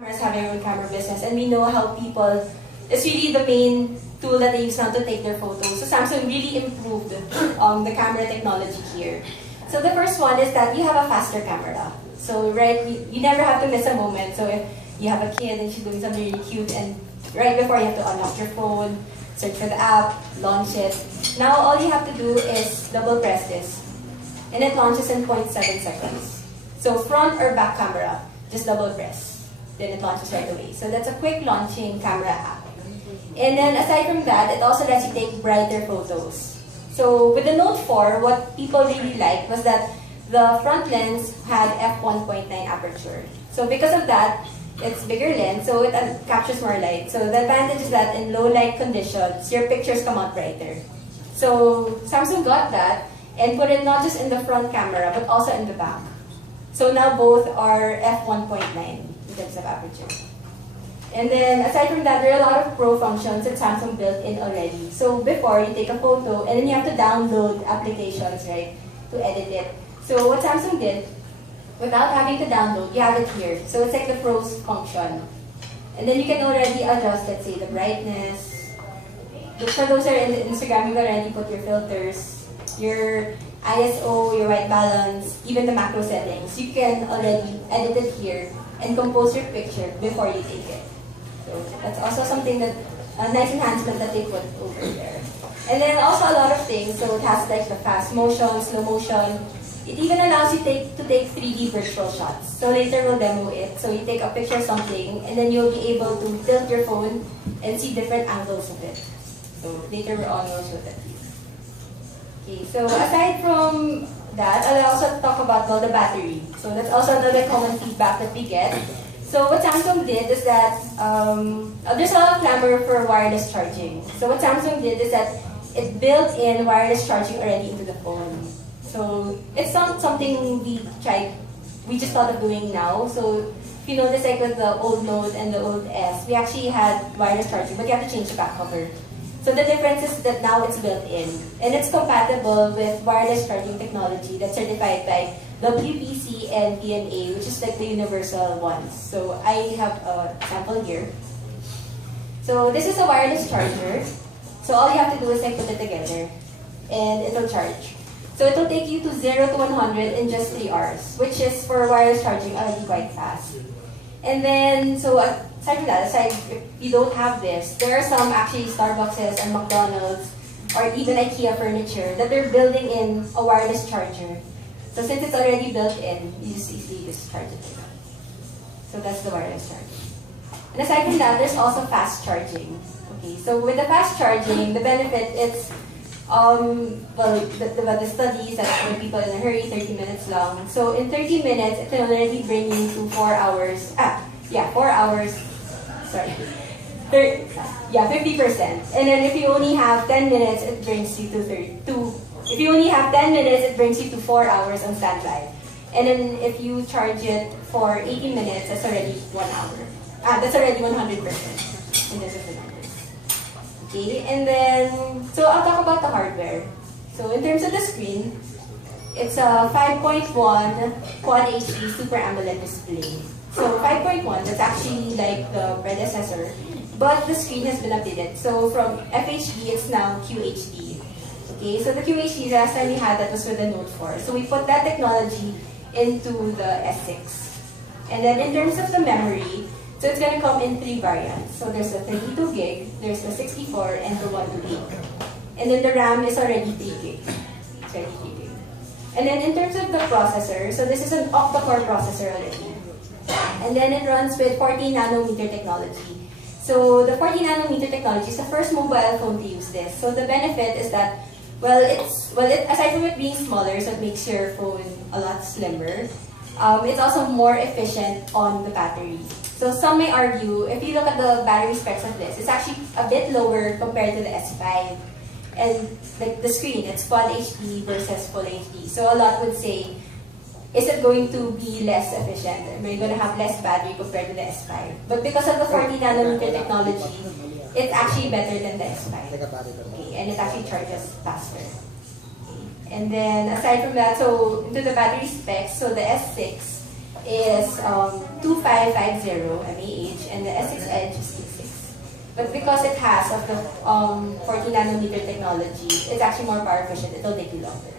Cameras having their own camera business, and we know how people, it's really the main tool that they use now to take their photos. So Samsung really improved the camera technology here. So the first one is that you have a faster camera. So you never have to miss a moment. So if you have a kid and she's doing something really cute, and right before you have to unlock your phone, search for the app, launch it. Now all you have to do is double press this, and it launches in 0.7 seconds. So front or back camera, just double press, then it launches right away. So that's a quick launching camera app. And then aside from that, it also lets you take brighter photos. So with the Note 4, what people really liked was that the front lens had f1.9 aperture. So because of that, it's bigger lens, so it captures more light. So the advantage is that in low light conditions, your pictures come out brighter. So Samsung got that and put it not just in the front camera, but also in the back. So now both are f1.9 in terms of aperture. And then aside from that, there are a lot of pro functions that Samsung built in already. So before, you take a photo and then you have to download applications, right, to edit it. So what Samsung did, without having to download, you have it here. So it's like the pros function. And then you can already adjust, let's say, the brightness. For those who are in the Instagram, you can already put your filters, your ISO, your white balance, even the macro settings. You can already edit it here and compose your picture before you take it. So that's also something that, a nice enhancement that they put over there. And then also a lot of things. So it has like the fast motion, slow motion. It even allows you to take 3D virtual shots. So later we'll demo it. So you take a picture of something, and then you'll be able to tilt your phone and see different angles of it. So later we're on, we'll show that to you. Okay, so aside from that, I'll also talk about the battery. So that's also another common feedback that we get. So what Samsung did is that, there's a lot of clamor for wireless charging. So what Samsung did is that it built in wireless charging already into the phone. So it's not something we just thought of doing now. So if you notice, like with the old Note and the old S, we actually had wireless charging, but you have to change the back cover. So the difference is that now it's built in, and it's compatible with wireless charging technology that's certified by WPC and PMA, which is like the universal ones. So I have a sample here. So this is a wireless charger. So all you have to do is like put it together, and it'll charge. So it'll take you to 0 to 100 in just 3 hours, which is for wireless charging already quite fast. And then, so aside from that, if you don't have this, there are some actually Starbucks and McDonald's or even IKEA furniture that they're building in a wireless charger. So since it's already built in, you just easily just charge it. So that's the wireless charging. And aside from that, there's also fast charging. Okay, so with the fast charging, the benefit is, the studies that for people in a hurry, 30 minutes long. So in 30 minutes, it can already bring you to 4 hours. 4 hours. Sorry. 50%. And then if you only have 10 minutes, it brings you to 32. If you only have 10 minutes, it brings you to 4 hours on standby. And then if you charge it for 80 minutes, that's already 1 hour. That's already 100%. And this is the numbers. Okay, and then, so I'll talk about the hardware. So in terms of the screen, it's a 5.1 Quad HD Super AMOLED display. So 5.1, that's actually like the predecessor, but the screen has been updated. So from FHD, it's now QHD. Okay, so the QHD, the last time we had that was with the Note 4. So we put that technology into the S6. And then in terms of the memory, so it's going to come in 3 variants. So there's a 32 gig, there's a 64, and the 128. And then the RAM is already 3 gig. It's already 3 gig. And then in terms of the processor, so this is an octa-core processor already. And then it runs with 14 nanometer technology. So the 14 nanometer technology is the first mobile phone to use this. So the benefit is that, aside from it being smaller, so it makes your phone a lot slimmer, it's also more efficient on the battery. So some may argue, if you look at the battery specs of this, it's actually a bit lower compared to the S5. And like the screen, it's Quad HD versus Full HD. So a lot would say, is it going to be less efficient? Are you going to have less battery compared to the S5? But because of the 40 nanometer technology, it's actually better than the S5. Okay, and it actually charges faster. Okay. And then aside from that, so into the battery specs, so the S6 is 2550 mAh and the S6 Edge is 66. But because it has of the 40 nanometer technology, it's actually more power efficient. It'll take you longer.